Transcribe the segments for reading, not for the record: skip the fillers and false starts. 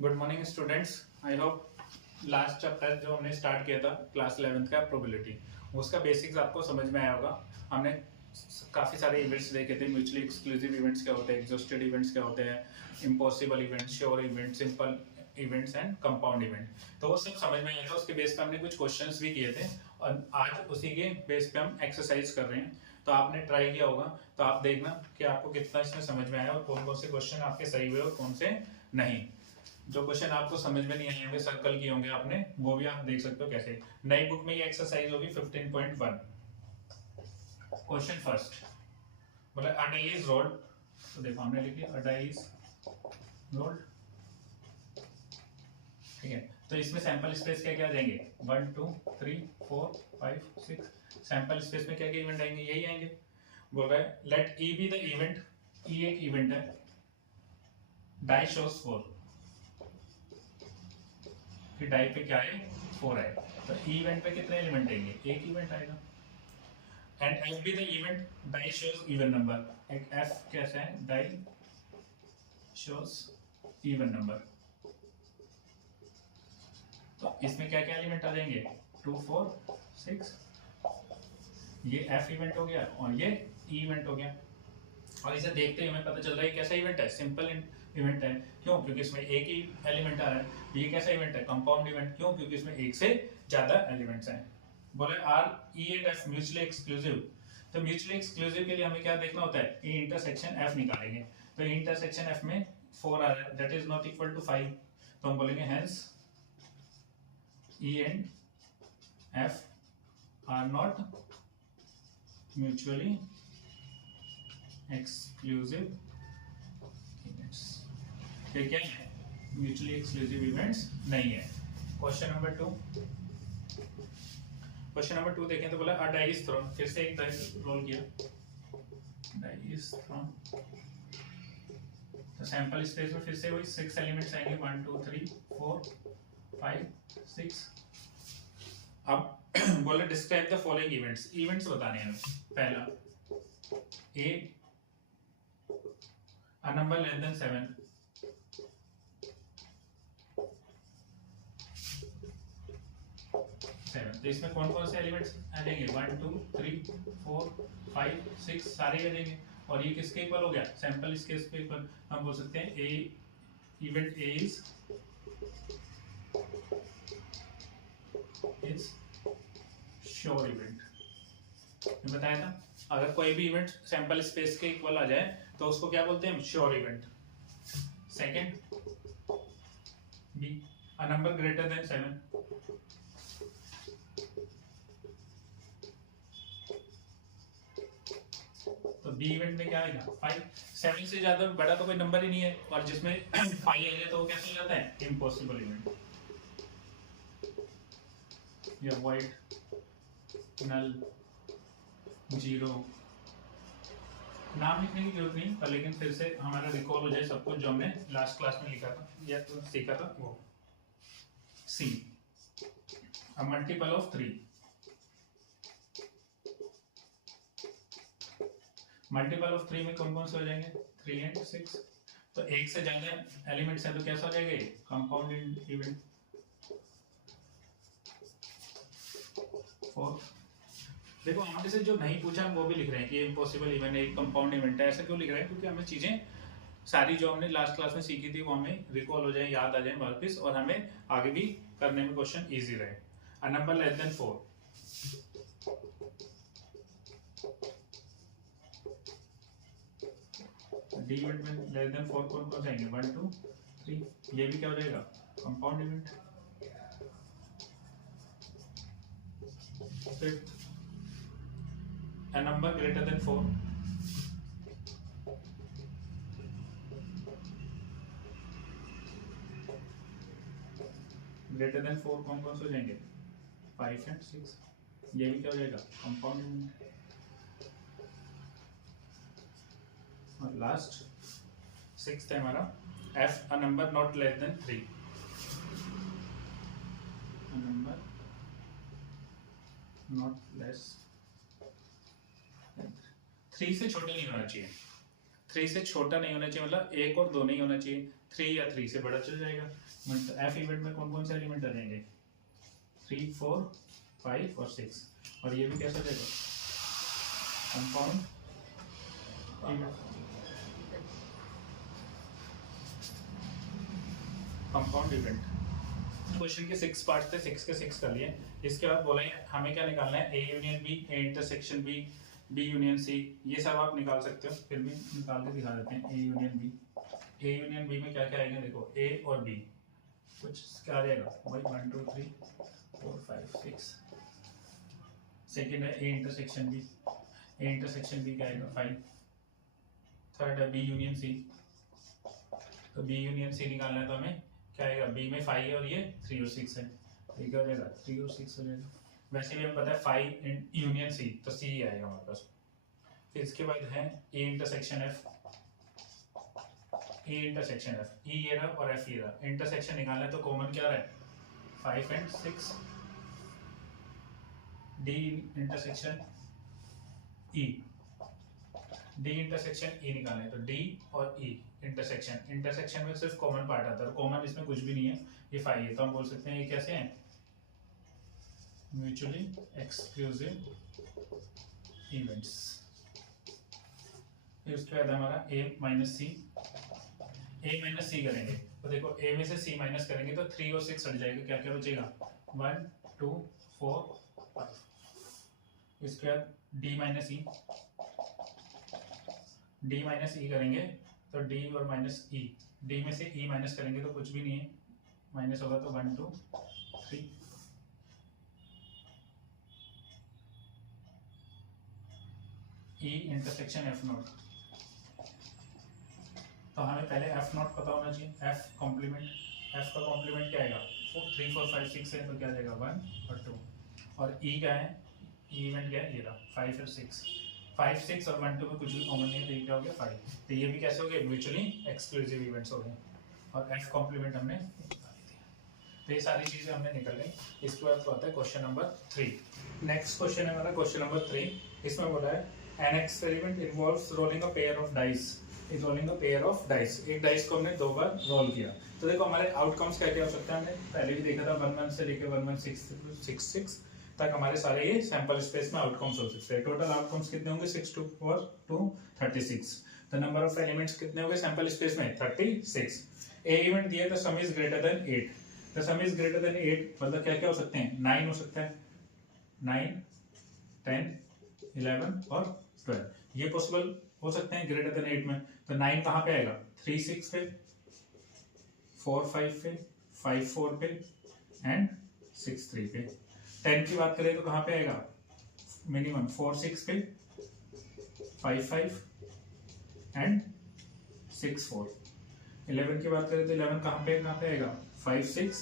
Good morning students. I hope last chapter जो हमने start किया था क्लास 11th का प्रोबेबिलिटी, उसका बेसिक्स आपको समझ में आया होगा। हमने काफ़ी सारे इवेंट्स देखे थे। म्यूचुअली एक्सक्लूसिव इवेंट्स क्या होते हैं, एग्जॉस्टेड इवेंट्स क्या होते हैं, impossible events, sure event, simple events and compound event. तो वो सब समझ में आया था। उसके बेस पे हमने कुछ क्वेश्चंस भी किए थे और आज उसी के बेस पे हम एक्सरसाइज कर रहे हैं। तो आपने ट्राई किया होगा, तो आप देखना कि आपको कितना इसमें समझ में आया और कौन कौन से क्वेश्चन आपके सही हुए और कौन से नहीं। जो क्वेश्चन आपको समझ में नहीं आए होंगे, सर्कल किए होंगे आपने, वो भी आप देख सकते हो कैसे। नई बुक में ये एक्सरसाइज होगी 15.1। क्वेश्चन फर्स्ट बोला अ डाई इज रोल्ड। तो देखो हमने लिखी अ डाई इज रोल्ड, ठीक है। तो इसमें सैंपल स्पेस क्या क्या आ जाएंगे, 1 2 3 4 5 6। सैंपल स्पेस में क्या क्या इवेंट आएंगे, यही आएंगे। बोल रहा है let E be the event. E एक इवेंट है, डाई शोज 4 कि डाई पे क्या है, 4 है। तो इवेंट पे कितने एलिमेंट आएंगे, एक इवेंट आएगा। And F B the event, die shows even number. एक एफ कैसा है, डाई शोज इवन नंबर। तो इसमें क्या क्या एलिमेंट आ जाएंगे, 2 4 6। ये एफ इवेंट हो गया और ये ई इवेंट हो गया। और इसे देखते ही हमें पता चल रहा है कैसा इवेंट है, सिंपल इवेंट है। क्यों, क्योंकि इसमें एक ही एलिमेंट आ रहा है। ये कैसा इवेंट है, कंपाउंड इवेंट। क्यों, क्योंकि इसमें एक से ज्यादा एलिमेंट्स हैं। बोले R E and F mutually exclusive. तो म्यूचुअली एक्सक्लूसिव के लिए हमें क्या देखना होता है, ई इंटरसेक्शन एफ निकालेंगे। तो इंटरसेक्शन एफ में 4 आ रहा है, that is not equal to 5। तो हम बोलेंगे hence E and F are not mutually exclusive events. ये क्या है, म्यूचुअली एक्सक्लूसिव इवेंट्स नहीं है। Question number 2। क्वेश्चन नंबर 2 देखें तो बोला अ डाई इज थ्रोन। फिर से एक डाई रोल किया, डाई इज थ्रोन। तो सैंपल स्पेस में फिर से वही 6 एलिमेंट्स आएंगे, 1 2 3 4 5 6। अब बोला describe the following events. Events बताने हैं हमें। पहला ए a number less than 7, तो इसमें कौन कौन से एलिमेंट्स आ जाएंगे, 1 2 3 4 5 6 सारे आ जाएंगे। और ये किसके इक्वल हो गया, सैंपल स्पेस पे इक्वल। हम बोल सकते हैं A event A is sure event. मैं बताया था अगर कोई भी इवेंट सैंपल स्पेस के इक्वल आ जाए तो उसको क्या बोलते हैं, sure event. Second B a number greater than 7। तो बी इवेंट में क्या आएगा, 5। 7 से ज्यादा बड़ा तो कोई नंबर ही नहीं है, और जिसमें 5 आ जाए तो वो कैसे हो जाता है, इम्पॉसिबल इवेंट। या वाइड, नल, जीरो। नाम लिखने की जरूरत नहीं, पर लेकिन फिर से हमारा रिकॉल हो जाए सब कुछ जो हमने लास्ट क्लास में लिखा था या तो सीखा था वो। C a multiple of 3। Multiple of 3 में कौन कौन से हो जाएंगे, 3 एंड 6। तो एक से ज्यादा एलिमेंट्स है तो कैसा हो जाएगा, कंपाउंड इवेंट। 4। देखो हमने से जो नहीं पूछा हम वो भी लिख रहे हैं कि इम्पॉसिबल इवेंट है, कंपाउंड इवेंट है। ऐसा क्यों लिख रहे हैं, क्योंकि हमें चीजें सारी जो हमने लास्ट क्लास में सीखी थी वो हमें रिकॉल हो जाए, याद आ जाए वापस, और हमें आगे भी करने में क्वेश्चन इजी रहे। A number less than 4। D event में लेस देन 4 कौन कौन जाएंगे, 1 2 3। ये भी क्या हो जाएगा, compound event. Fifth a number greater than 4। Greater than 4 कौन कौन से हो जाएंगे, 5 एंड 6। ये भी क्या हो जाएगा, कंपाउंड। और लास्ट 6th है हमारा f a number not less than 3। a number not less than 3 से छोटा नहीं होना चाहिए। 3 से छोटा नहीं होना चाहिए, मतलब 1 और 2 नहीं होना चाहिए। 3 या 3 से बड़ा चल जाएगा। मतलब एफ इवेंट में कौन कौन से एलिमेंट आ जाएंगे, 3, 4, 5 और 6। और ये भी कैसा जाएगा, कंपाउंड इवेंट। क्वेश्चन के 6 पार्ट थे, 6 के 6 कर लिए। इसके बाद बोला हमें क्या निकालना है, A union B, A intersection B, B union C. ये सब आप निकाल सकते हो, फिर भी निकाल के दिखा देते हैं। A union B, A union B में क्या क्या आएगा, देखो ए और बी कुछ क्या आ जाएगा, वही 1 2 3 4 5 6। सेकेंड है A intersection B, A intersection B क्या आएगा 5। थर्ड है बी यूनियन सी, तो बी यूनियन सी निकालना है तो हमें क्या आएगा, बी में 5 है और ये 3 और 6 है, तो क्या हो जाएगा 3 और 6 हो जाएगा। वैसे भी हमें पता है 5 यूनियन सी, तो सी ही आएगा हमारे पास। फिर इसके बाद है A intersection F, A intersection F, E ये रहा और एफ ये रहा। इंटरसेक्शन निकालना है तो कॉमन क्या रहा है, 5 और 6। D intersection E, D intersection E निकालना है तो डी और ई इंटरसेक्शन, इंटरसेक्शन में सिर्फ कॉमन पार्ट आता है, कॉमन इसमें कुछ भी नहीं है, ये 5 है, तो हम बोल सकते हैं ये कैसे हैं, म्यूचुअली एक्सक्लूसिव इवेंट्स। फिर उसके बाद हमारा ए माइनस सी, ए माइनस सी करेंगे तो देखो ए में से सी माइनस करेंगे तो 3 और 6 हट जाएगा, क्या क्या बचेगा 1 2 4 5। इसके बाद डी माइनस ई, डी माइनस ई करेंगे तो डी और माइनस ई, डी में से ई माइनस करेंगे तो कुछ भी नहीं है, माइनस होगा तो 1 2 3। ई इंटरसेक्शन एफ नॉट, तो हमें पहले एफ नॉट पता होना चाहिए, एफ कॉम्प्लीमेंट, एफ का कॉम्प्लीमेंट क्या आएगा 3 4 5 6 है, तो क्या जाएगा 1 और 2। और ई क्या है, ई इवेंट क्या है, ये रहा 5 और 6, 5 6 और 1 2 में कुछ भी कॉमन नहीं है, तो ये क्या हो गया 5। तो ये भी कैसे हो गए, म्यूचुअली एक्सक्लूसिव इवेंट्स हो गए। और एफ कॉम्प्लीमेंट हमने निकाल दिया, तो ये सारी चीजें हमने निकल गई। इसके बाद आता है क्वेश्चन नंबर 3। नेक्स्ट क्वेश्चन है हमारा क्वेश्चन नंबर 3। इसमें बोला है an experiment involves rolling a pair of dice, is rolling a pair of dice. एक डाइस को हमने 2 बार रोल किया, तो देखो हमारे आउटकम्स क्या क्या हो सकता है, हमने पहले भी देखा था 1 1 से लेकर 1 1 6 6 तक हमारे सारे ये सैंपल स्पेस में आउटकम्स हो सकते हैं। टोटल आउटकम्स कितने होंगे 6 2 4 2 36। तो नंबर ऑफ एलिमेंट्स कितने होंगे सैंपल स्पेस में 36। ए इवेंट दिया तो सम इज ग्रेटर देन 8, तो सम इज ग्रेटर देन 8 मतलब क्या क्या हो सकते हैं, 9 हो सकता है, 9 10 11 और 12 ये पॉसिबल हो सकते हैं ग्रेटर देन 8 में। तो 9 कहाँ पे आएगा 3 6 पे, 4 5 पे, 5 4 पे एंड 6 3 पे। 10 की बात करें तो कहाँ पे आएगा, मिनिमम 4 6 पे, 5 5 एंड 6 4। 11 की बात करें तो 11 कहाँ पे आएगा 5 6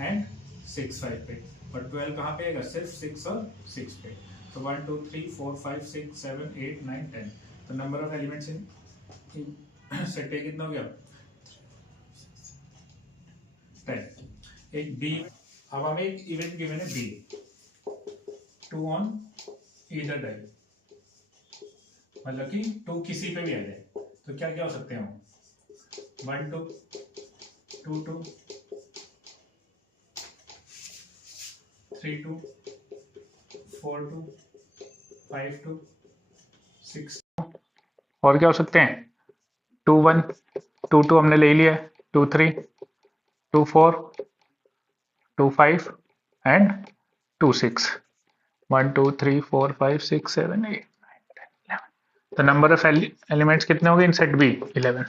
एंड 6 5 पे। और 12 कहाँ पे आएगा सिर्फ 6 और 6 पे। तो 1 2 3 4 5 6 7 8 9 10। तो number of elements in set पे कितना हो गया 10। एक बी, अब हमें एक इवेंट गिवन है बी, 2 ऑन ईदर डाई, मतलब कि 2 किसी पे भी आ जाए, तो क्या क्या हो सकते हैं 1 2 2 2 3 2 4 2 5 2 6। और क्या हो सकते हैं 2 1 2 2 हमने ले लिया, 2 3 2 4 2 5 एंड 2 6। 1 2 3 4 5 6 7 8 9 10 11। तो नंबर ऑफ एलिमेंट्स कितने हो गए इन सेट बी 11।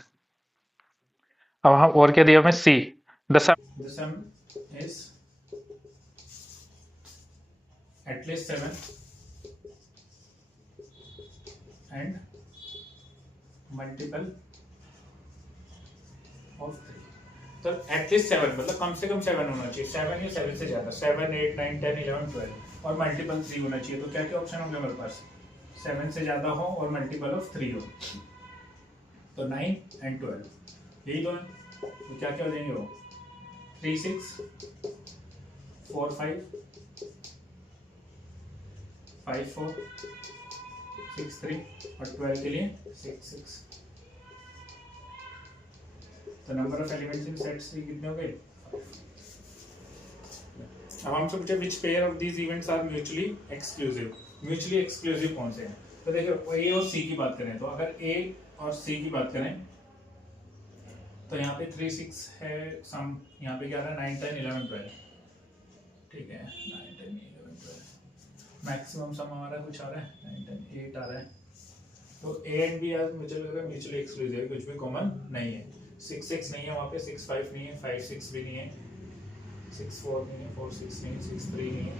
अब हम और क्या दिया हमें C, the sum is at least 7 and multiple of 3। तो एटलीस्ट 7 मतलब कम से कम 7 होना चाहिए, 7 या 7 से ज्यादा, 7 8 9 10 11 12 और मल्टीपल 3 होना चाहिए। तो क्या क्या ऑप्शन होंगे हमारे पास, 7 से ज्यादा हो और मल्टीपल ऑफ 3 हो, तो 9 एंड 12 यही दो है। तो क्या क्या हो जाएंगे वो 3 6 4 5 5 4 6 3 और 12 के लिए 6 6। तो number of elements in set C कितने हो गए? अब हमसे पूछे which pair of these events are mutually exclusive. Mutually exclusive कौन से हैं? तो देखो ए और सी की बात करें तो अगर ए और सी की बात करें तो यहाँ पे 3 6 है, सम यहाँ पे क्या आ रहा है 9 10 11 12, ठीक है 9 10 11 12, मैक्सिमम सम हमारा कुछ आ रहा है 9 10 8 आ रहा है। तो A and B are mutually exclusive है, कुछ भी कॉमन नहीं है। 6 6 नहीं है वहाँ पे, 6 5 नहीं है, 5 6 भी नहीं है, 6 4 नहीं है, 4 6 नहीं है, 6 3 नहीं है।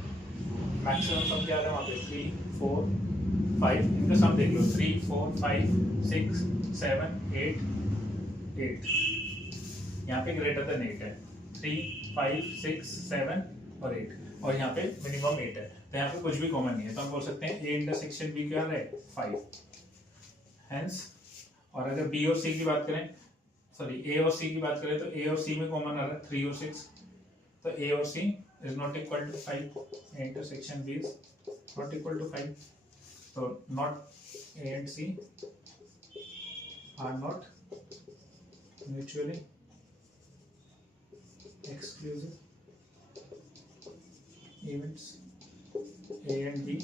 मैक्सिमम सम क्या आ रहा है वहाँ पे 3 4 5, इनका सम देख लो 3 4 5 6 7 8 8, यहाँ पे ग्रेटर देन 8 है, 3 5 6 7 और 8, और यहाँ पे मिनिमम 8 है, तो यहाँ पे कुछ भी कॉमन नहीं है, तो हम बोल सकते हैं ए इंटरसेक्शन बी क्या है 5। हेंस, और अगर बी और सी की बात करें, सॉरी ए और सी की बात करें, तो ए और सी में कॉमन आ रहा है 3 और 6, तो ए और C is not equal to 5, intersection B is not equal to 5, तो not A and C are not mutually exclusive events. A and B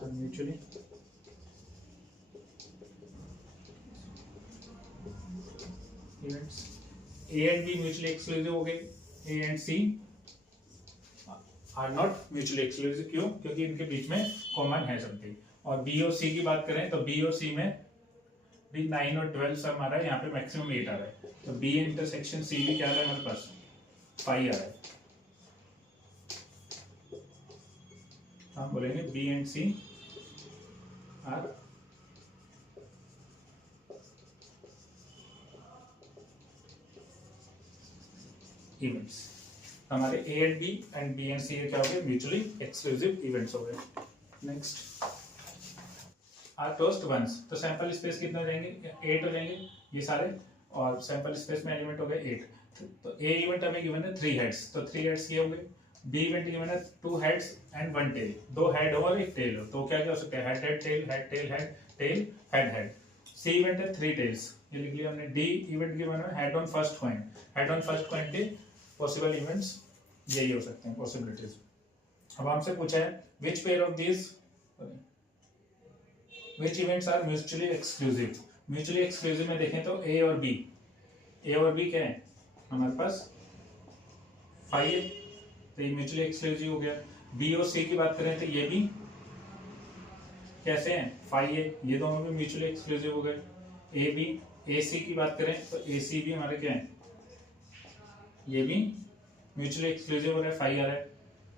are mutually events. A and B mutually exclusive हो गए, A and C are not mutually exclusive। क्यों? क्योंकि इनके बीच में common है something. और B और C की बात करें तो B और C में भी 9 और 12 सम आ रहा है, यहाँ पे मैक्सिमम 8 आ रहा है, तो बी इंटरसेक्शन सी भी क्या आ रहा है हमारे पास 5 आ रहा है। हम बोलेंगे B and C are events. हमारे A and B and C क्या हो गए म्यूचुअली एक्सक्लूसिव इवेंट्स हो गए। नेक्स्ट आर क्लोज्ड वंस, तो सैंपल स्पेस कितना हो जाएंगे 8 हो जाएंगे ये सारे, और सैंपल स्पेस में एलिमेंट हो गए 8। तो ए इवेंट हमें गिवन है 3 हेड्स, तो 3 हेड्स ये हो गए। बी इवेंट गिवन है 2 हेड्स एंड 1 टेल, 2 हेड हो और 1 टेल हो, तो क्या क्या हो सकता है head head tail head tail head tail head head. C event है 3 टेल्स, ये लिख लिया हमने। डी इवेंट गिवन है head on first coin, head on first coin के पॉसिबल इवेंट्स यही हो सकते हैं पॉसिबिलिटीज। अब हमसे पूछा है which pair of these which events are mutually exclusive. Mutually exclusive में देखें तो ए और बी क्या है हमारे पास 5 है, तो ये म्यूचुअली एक्सक्लूसिव हो गया। बी और सी की बात करें तो ये भी कैसे हैं 5 है, ये दोनों भी म्यूचुअली एक्सक्लूसिव हो गए। ए बी ए सी की बात करें तो ए सी भी हमारे क्या है, ये भी म्यूचुअली एक्सक्लूसिव हो रहा है 5 आ रहा है।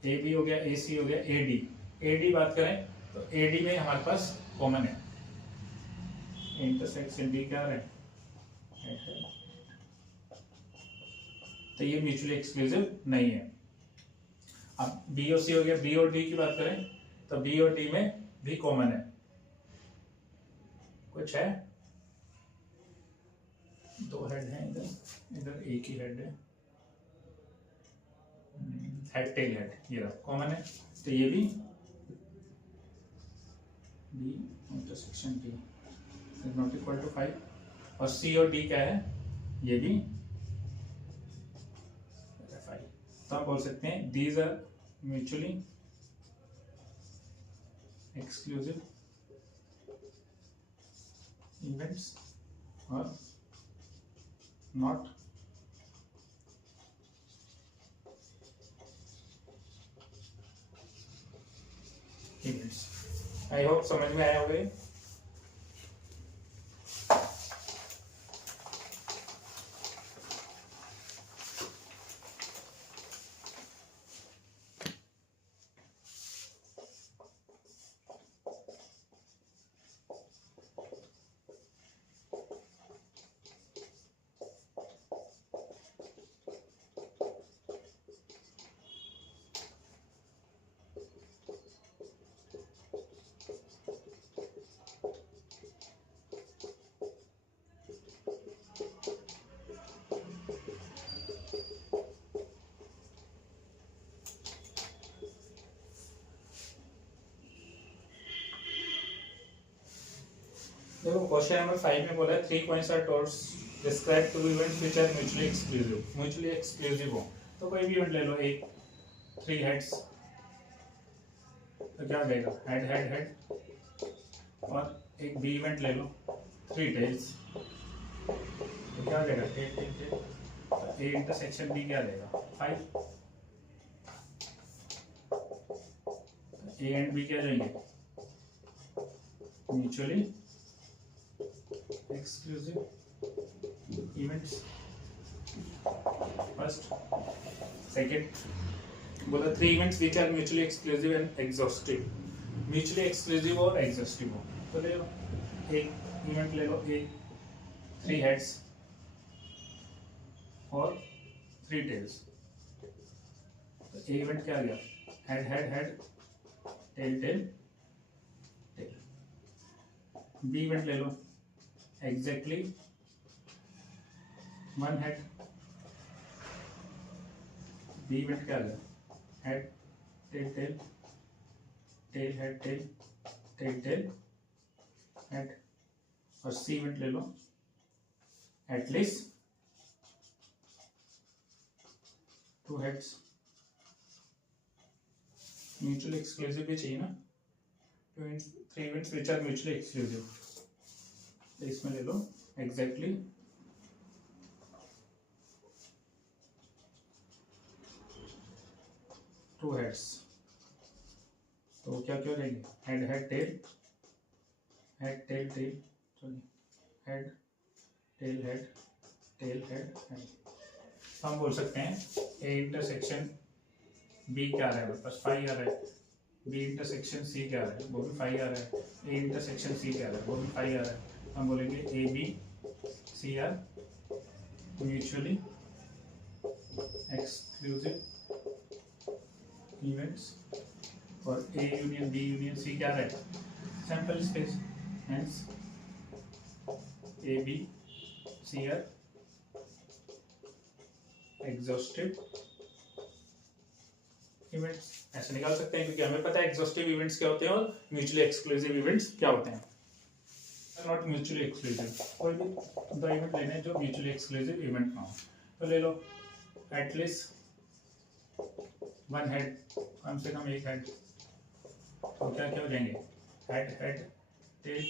ए बी हो गया, ए सी हो गया, ए डी बात करें तो ए डी में हमारे पास कॉमन है, इंटरसेक्शन डी क्या आ रहा है, तो ये म्यूचुअली एक्सक्लूसिव नहीं है। अब बी और सी हो गया, बी और डी की बात करें तो बी और डी में भी कॉमन है, कुछ है 2 हेड है, इधर एक ही हेड है, हेड टेल हेड ये रहा कॉमन है, तो ये भी B intersection D is not equal to 5। और सी और डी क्या है, ये भी 5, तो हम बोल सकते हैं these are mutually exclusive events और नॉट इवेंट्स। आई होप समझ में आया होगा। देखो क्वेश्चन नंबर 5 में बोला है 3 coins are tossed describe two events which are mutually exclusive, mutually exclusive हो तो कोई भी इवेंट ले लो, एक 3 हेड्स तो क्या देगा, हेड हेड हेड, और एक बी इवेंट ले लो 3 टेल्स तो क्या देगा, टेल टेल टेल, तो ए इंटरसेक्शन बी क्या देगा 5, ए एंड बी क्या जाएंगे mutually exclusive events. First second बोला 3 events which are mutually exclusive and exhaustive, mutually exclusive और एग्जॉस्टिव हो तो ले लो, एक इवेंट ले लो, ए 3 हेड्स और 3 टेल्स, तो ए इवेंट क्या आ गया, head head head, tail tail tail. B event ले लो, एग्जैक्टली 1 हेड, बी इवेंट क्या आ गया, head tail tail tail head tail tail tail head, और सी इवेंट ले लो, एटलीस्ट 2 हेड्स, म्यूचुअली एक्सक्लूसिव भी चाहिए ना, 3 events which are mutually exclusive, तो इसमें ले लो एग्जैक्टली 2 हेड्स, तो क्या क्या रहेंगे, head head tail head tail tail, sorry head tail head tail head head. हम बोल सकते हैं ए इंटरसेक्शन बी क्या आ रहा है, मेरे पास 5 आ रहा है, बी इंटरसेक्शन सी क्या आ रहा है वो भी 5 आ रहा है, ए इंटरसेक्शन सी क्या आ रहा है वो भी 5 आ रहा है, हम बोलेंगे A B C are mutually exclusive events, और A union B union C क्या है, sample space, hence A B C are exhaustive events. ऐसे निकाल सकते हैं क्योंकि हमें पता है एग्जॉस्टिव इवेंट्स क्या होते हैं और म्यूचुअली एक्सक्लूसिव इवेंट्स क्या होते हैं। नॉट म्यूचुअली एक्सक्लूसिव, कोई भी 2 इवेंट लेने हैं जो म्यूचुअली एक्सक्लूसिव इवेंट ना हो, तो ले लो एटलीस्ट 1 हेड, कम से कम 1 हेड, तो क्या क्या हो जाएंगे, हेड हेड टेल,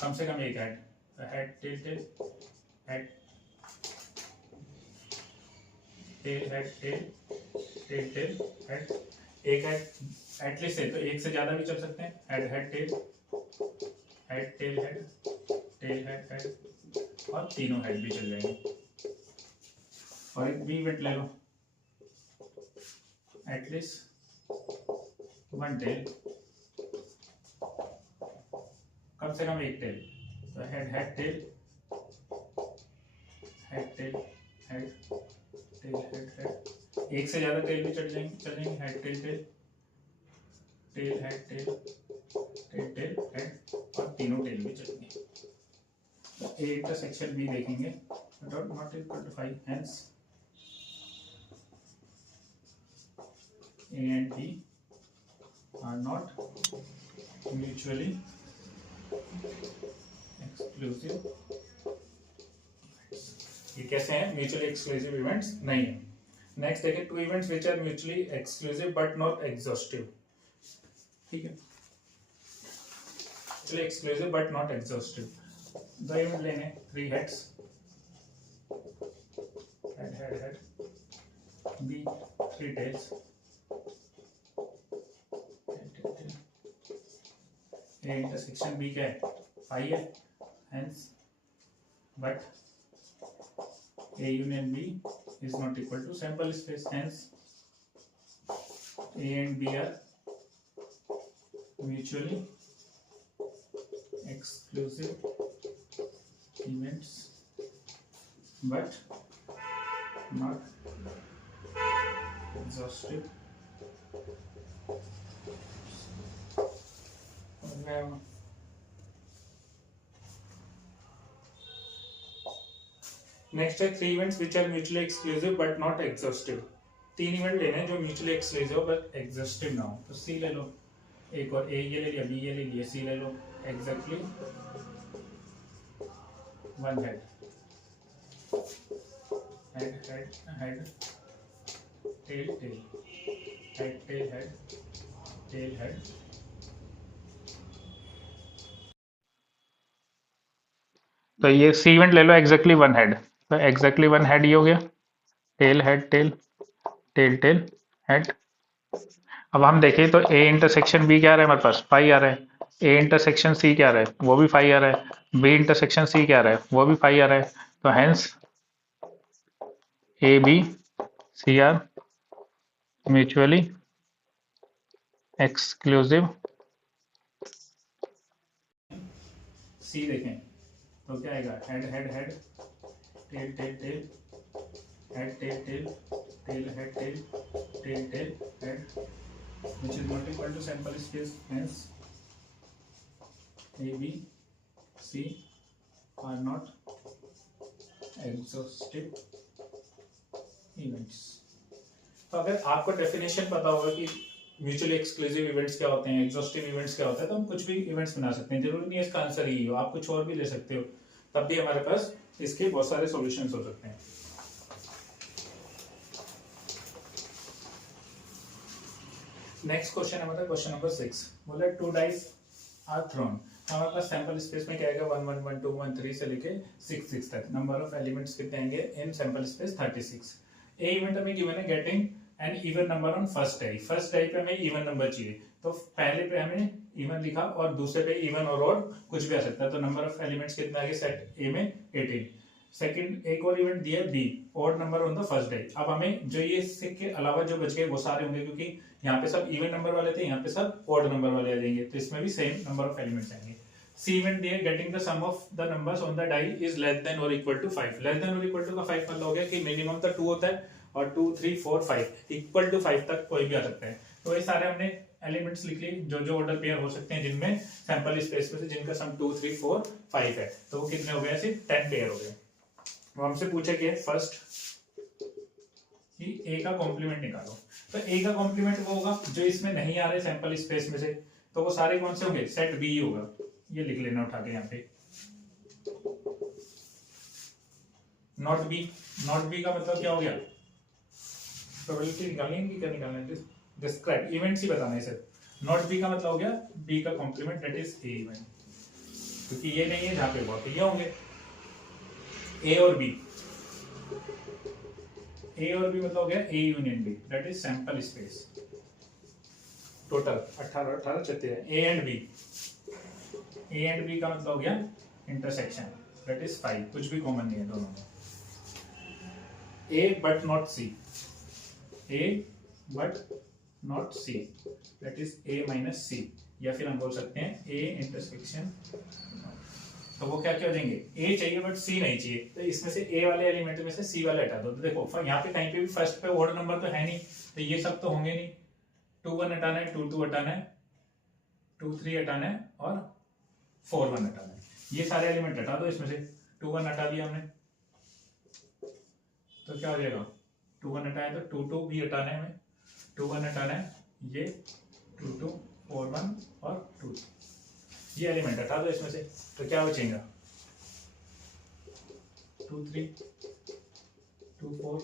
कम से कम 1 head, head tail tail head tail head tail tail tail head, 1 head at least है तो 1 से ज़्यादा भी चल सकते हैं, head head tail head tail head head, और तीनों हेड भी चल जाएंगे। और एक बी इवेंट ले लो, एटलीस्ट 1 टेल, कम से कम 1 टेल, तो head head tail head tail head tail head head, 1 से ज़्यादा टेल भी चल जाएंगे head tail tail tail head tail tail tail head, और तीनों टेल भी चलेंगे। ए इंटरसेक्शन बी देखेंगे, not equal to 5, hence A and B are not mutually exclusive. ये कैसे हैं म्यूचुअली एक्सक्लूसिव इवेंट्स नहीं है। नेक्स्ट देखिए 2 events which are mutually exclusive but not exhaustive, ठीक है, mutually exclusive but not exhaustive, 2 event लेने 3 heads, head head head, B 3 tails, A intersection B क्या है 5 है, hence but A union B is not equal to sample space, hence A and B are mutually exclusive events but not exhaustive. Next है 3 events which are mutually exclusive but not exhaustive, 3 event लेने हैं जो mutually exclusive but exhaustive ना हो, तो सी ले लो, एक और ए ये ले लिया, बी ये ले लिया, सी ले लो, exactly 1 head, head head head tail tail head tail head tail head. तो ये सी इवेंट ले लो एग्जैक्टली वन हेड, तो एग्जैक्टली वन हेड ये हो गया, tail head tail tail tail head. अब हम देखें तो ए इंटरसेक्शन बी क्या आ रहा है हमारे पास, फाई आ रहा है, ए इंटरसेक्शन सी क्या आ रहा है, वो भी फाई आ रहा है, बी इंटरसेक्शन सी क्या आ रहा है, वो भी फाई आ रहा है। तो hence A B C are mutually exclusive. C देखें तो क्या आएगा, head head head tail tail tail head tail tail tail head tail tail tail head, which is not equal to sample space. Hence A, B, C are not exhaustive events. तो अगर आपको definition पता होगा कि mutually exclusive events क्या होते हैं, exhaustive events क्या होता है, तो हम कुछ भी इवेंट्स बना सकते हैं, जरूरी नहीं है इसका आंसर ही हो, आप कुछ और भी ले सकते हो, तब भी हमारे पास इसके बहुत सारे सॉल्यूशंस हो सकते हैं। नेक्स्ट क्वेश्चन है हमारा क्वेश्चन नंबर 6, बोला टू डाइस आर थ्रोन। हमारे पास सैंपल स्पेस में क्या आएगा, 1 1 1 2 1 3 से लेके 6 6 तक। नंबर ऑफ एलिमेंट्स कितने आएंगे in sample space, 36। A event हमें गिवन है getting an even number on first die. First die पे हमें इवन नंबर चाहिए, तो पहले पे हमें इवन लिखा और दूसरे पे इवन और ऑड कुछ भी आ सकता है। तो नंबर ऑफ एलिमेंट्स कितने आएंगे सेट ए में 18। सेकंड एक और इवेंट दिया B, odd number on the first die. अब हमें जो ये इसके के अलावा जो बच गए वो सारे होंगे, क्योंकि यहाँ पे सब इवन नंबर वाले थे, यहाँ पे सब ऑड नंबर वाले आ जाएंगे, तो इसमें भी सेम नंबर ऑफ एलिमेंट्स आएंगे। सी इवेंट दिया getting the sum of the numbers on the die is less than और इक्वल टू 5। लेस देन और इक्वल टू का 5 मतलब हो गया कि मिनिमम तो 2 होता है और 2 3 4 5 इक्वल टू 5 तक कोई भी आ सकता है। तो ये सारे हमने एलिमेंट्स लिख लिए जो जो ऑर्डर पेयर हो सकते हैं जिनमें सैंपल स्पेस में से जिनका सम 2 3 4 5 है, तो वो कितने हो गए, सिर्फ 10 पेयर हो गए। तो हमसे पूछा गया फर्स्ट कि ए का कॉम्प्लीमेंट निकालो। तो ए का कॉम्प्लीमेंट वो होगा जो इसमें नहीं आ रहे सैंपल स्पेस में से, तो वो सारे कौन से होंगे, सेट बी होगा। ये लिख लेना उठा के यहाँ पे, नॉट बी। नॉट बी का मतलब क्या हो गया, प्रोबेबिलिटी निकालनी है कि क्या निकालना है, डिस्क्राइब इवेंट्स ही बताना है सिर्फ। नॉट बी का मतलब हो गया बी का complement that is A event, क्योंकि ये नहीं है जहां पे बहुत ये होंगे ए और बी। ए और बी मतलब हो गया A union B that is sample space. Total 18 18 36 A and B. A and B का मतलब हो गया इंटरसेक्शन दैट इज 5, कुछ भी कॉमन नहीं है दोनों में। A but not C, A but not C that is A minus C, या फिर हम बोल सकते हैं ए इंटरसेक्शन। तो वो क्या क्या हो जाएंगे, ए चाहिए बट सी नहीं चाहिए, तो इसमें से ए वाले एलिमेंट में से सी वाले हटा दो। तो देखो यहाँ पे कहीं पे भी फर्स्ट पे ऑड नंबर तो है नहीं, तो ये सब तो होंगे नहीं। 2 1 हटाना है, 2 2 हटाना है, 2 3 हटाना है और 4 1 हटाना है। ये सारे एलिमेंट हटा दो इसमें से। 2 1 हटा दिया हमने, तो क्या हो जाएगा, 2 1 हटाए तो 2 2 भी हटाना है हमें, 2 1 हटाना है, ये 2 2 4 1 और 2, ये एलिमेंट हटा दो इसमें से। तो क्या बचेगा, 2 3 2 4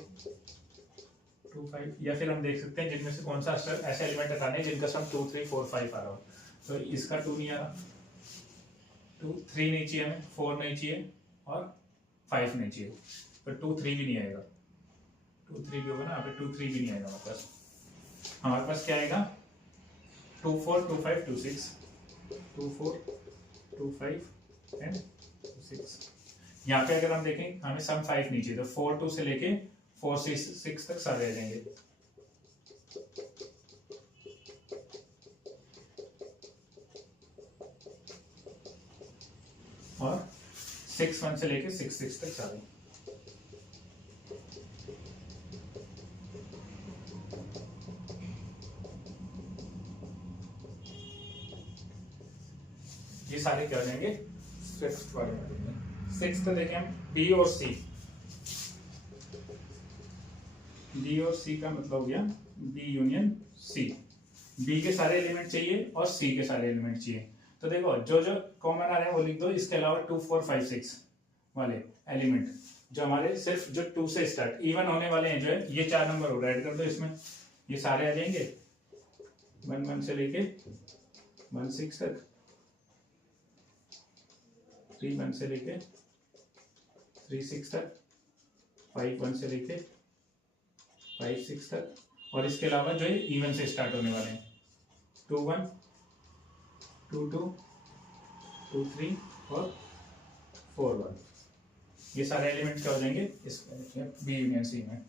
2 5, या फिर हम देख सकते हैं जिनमें से कौन सा ऐसे एलिमेंट हटाने हैं जिनका सम 2 3 4 5 आ रहा हो। तो इसका 2 नहीं आ रहा, 2 3 नहीं चाहिए हमें, 4 नहीं चाहिए और 5 नहीं चाहिए, तो 2 3 भी नहीं आएगा। 2 3 भी होगा ना, यहाँ पे 2 3 भी नहीं आएगा हमारे पास। हमारे पास क्या आएगा, 2 4 2 5 2 6, 2 4 2 5 एंड 2 6। यहाँ पे अगर हम देखें हमें सम 5 नहीं चाहिए, तो 4 2 से लेके 4 6 तक सारे आ जाएंगे। और 6 1 से लेके 6 6 तक सारे। ये सारे क्या हो जाएंगे, सिक्स्थ वाले में देंगे। सिक्स्थ देखें हम बी और सी। बी और सी का मतलब हो गया बी यूनियन सी। बी के सारे एलिमेंट चाहिए और सी के सारे एलिमेंट चाहिए। तो देखो जो जो कॉमन आ रहे हैं वो लिख दो, इसके अलावा 2 4 5 6 वाले एलिमेंट जो हमारे सिर्फ जो 2 से स्टार्ट इवन होने वाले हैं जो है ये 4 नंबर हो, ऐड कर दो इसमें, ये सारे आ जाएंगे 1 से लेके 16 तक, 3 से लेके 36 तक, 5 से लेके 5 तक, और इसके अलावा जो है इवन से स्टार्ट होने वाले हैं 2 1 2 2 2 3 और 4 1। ये सारे एलिमेंट क्या हो जाएंगे इस बी यूनियन सी में।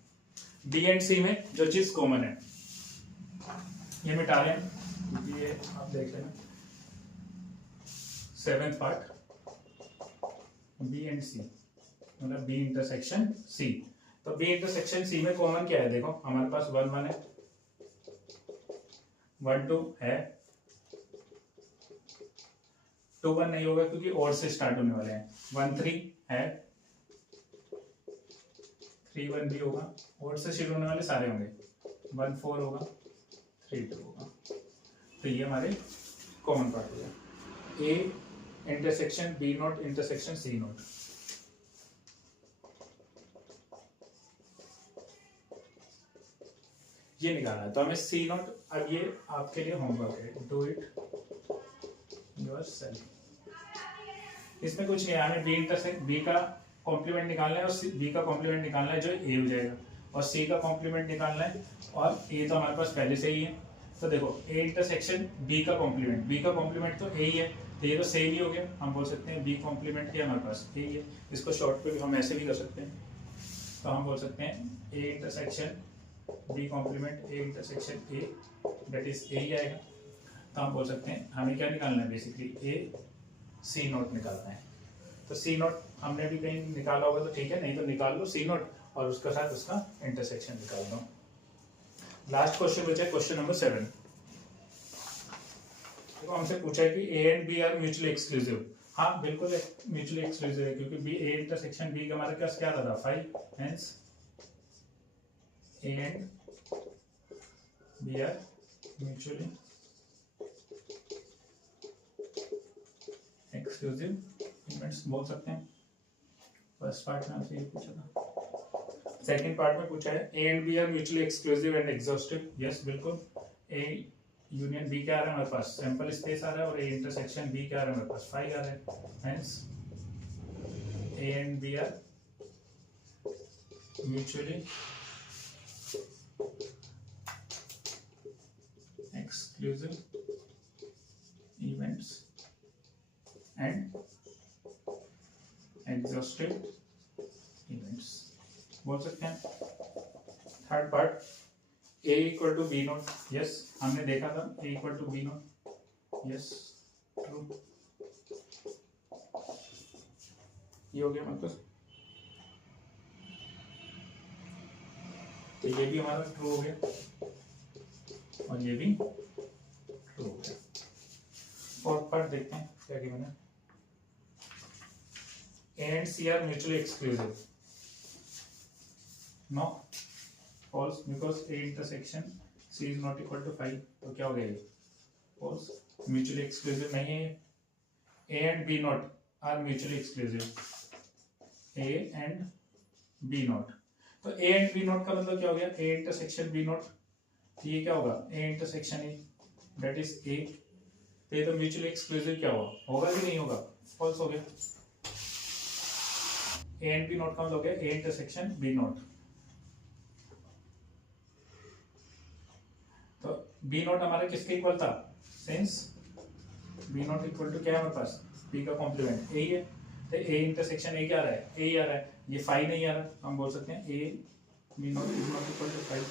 बी एंड सी में जो चीज कॉमन है ये मिटा रहे हैं, क्योंकि ये आप देख लेना 7th पार्ट बी एंड सी, मतलब बी इंटरसेक्शन सी। तो बी इंटरसेक्शन सी में कॉमन क्या है, देखो हमारे पास 1 1 है, 1 2 है, 2 1 नहीं होगा क्योंकि और से स्टार्ट होने वाले हैं, 1 3 है, 3 1 भी होगा, और से शुरू होने वाले सारे होंगे, 1 4 होगा, 3 2 होगा। तो ये हमारे कॉमन पार्ट हो गया, A intersection B not intersection C not. ये निकालना है, तो हमें सी नॉट, अब ये आपके लिए होमवर्क है, डू इट योरसेल्फ। इसमें कुछ नहीं है, हमें बी इंटरसेक्ट बी का कॉम्प्लीमेंट निकालना है और बी का कॉम्प्लीमेंट निकालना है जो ए हो जाएगा, और सी का कॉम्प्लीमेंट निकालना है, और ए तो हमारे पास पहले से ही है। तो देखो ए इंटरसेक्शन बी का कॉम्प्लीमेंट, बी का कॉम्प्लीमेंट तो ए ही है, तो ये तो सेम ही हो गया, हम बोल सकते हैं बी कॉम्प्लीमेंट क्या हमारे पास ए ही है। इसको शॉर्ट पे भी हम ऐसे भी कर सकते हैं, तो हम बोल सकते हैं A intersection B complement A intersection A, that is A ही आएगा। तो हम बोल सकते हैं हमें क्या निकालना है, बेसिकली ए सी नोट निकालना है। तो सी नोट हमने भी कहीं निकाला होगा तो ठीक है, नहीं तो निकाल लो सी नोट और उसके साथ उसका इंटरसेक्शन निकाल दो। लास्ट क्वेश्चन बचा है, क्वेश्चन नंबर 7। देखो हमसे पूछा है कि A and B are mutually exclusive. हाँ बिल्कुल म्यूचुअली एक्सक्लूसिव है, क्योंकि बी ए इंटरसेक्शन बी का हमारे पास क्या था 5, hence A and B are mutually exclusive events बोल सकते हैं। फर्स्ट पार्ट में आपसे ये पूछा था, सेकंड पार्ट में पूछा है A and B are mutually exclusive and exhaustive. Yes बिल्कुल, ए यूनियन बी क्या आ रहा है हमारे पास, सैंपल स्पेस आ रहा है, और ए इंटरसेक्शन बी क्या आ रहा है हमारे पास 5 आ रहा है, hence A and B are mutually exclusive events and exhaustive events बोल सकते हैं। Third part A equal to B note, yes हमने देखा था A equal to B note, yes true, ये हो गया मतलब, तो ये भी हमारा ट्रू हो गया और ये भी ट्रू हो गया। फोर्थ पार्ट देखते हैं क्या गिवन है, A and C are mutually exclusive. No, false, because A intersection C is not equal to 5. तो क्या हो गया ये false, mutually exclusive नहीं है। A and B not are mutually exclusive. A and B not, तो A and B not का मतलब क्या हो गया, A intersection B not, तो ये क्या होगा A intersection A, that is A, तो ये तो mutually exclusive क्या हुआ, होगा कि नहीं होगा, false हो गया। ए एंड बी नोट का मतलब हो गया ए इंटरसेक्शन बी नोट, तो बी नोट हमारा किसके इक्वल था, since B not equal to क्या है हमारे पास, बी का कॉम्प्लीमेंट ए ही है, तो ए इंटरसेक्शन ए क्या आ रहा है, ए ही आ रहा है, ये 5 नहीं आ रहा, हम बोल सकते हैं A B not is not equal to 5,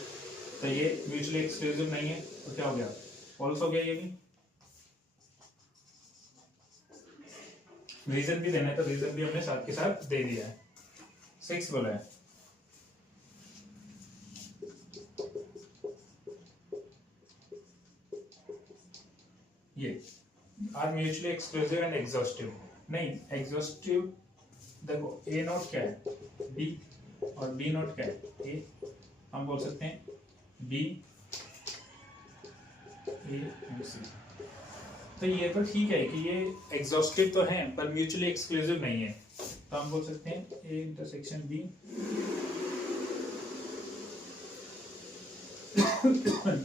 तो ये म्यूचुअली एक्सक्लूसिव नहीं है, तो क्या हो गया फॉल्स हो गया। ये भी रीजन भी देना है, तो रीजन भी हमने साथ के साथ दे दिया है। 6 बोला है, ये are mutually exclusive and exhaustive, नहीं एग्जॉस्टिव देखो ए नोट क्या है बी और बी नोट क्या है ए, हम बोल सकते हैं बी ए एंड सी, तो ये तो ठीक है कि ये एग्जॉस्टिव तो है पर म्यूचुअली एक्सक्लूसिव नहीं है, तो हम बोल सकते हैं A इंटरसेक्शन B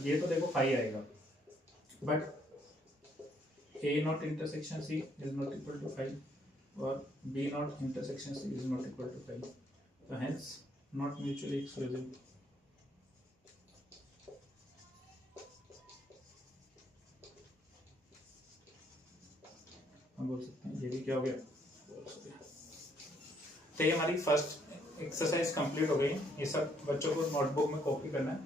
ये तो देखो फाई आएगा, but A not intersection C is not equal to five और B not intersection C is not equal to five, तो हेंस नॉट म्यूचुअली एक्सक्लूसिव। हम बोल सकते हैं ये भी क्या हो गया। तो ये हमारी फर्स्ट एक्सरसाइज कंप्लीट हो गई। ये सब बच्चों को नोटबुक में कॉपी करना है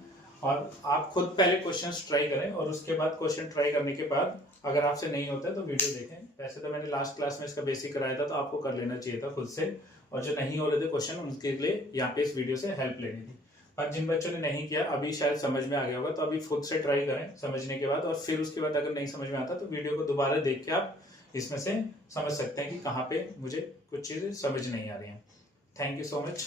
और आप खुद पहले क्वेश्चंस ट्राई करें और उसके बाद क्वेश्चन ट्राई करने के बाद अगर आपसे नहीं होता है तो वीडियो देखें। वैसे तो मैंने लास्ट क्लास में इसका बेसिक कराया था, तो आपको कर लेना चाहिए था खुद से, और जो नहीं हो रहे थे क्वेश्चन उनके लिए यहाँ पे इस वीडियो से हेल्प लेनी थी। पर जिन बच्चों ने नहीं किया अभी शायद समझ में आ गया होगा, तो अभी खुद से ट्राई करें समझने के बाद, और फिर उसके बाद अगर नहीं समझ में आता तो वीडियो को दोबारा देख के आप इसमें से समझ सकते हैं कि कहाँ पे मुझे कुछ चीज़ें समझ नहीं आ रही हैं। Thank you so much.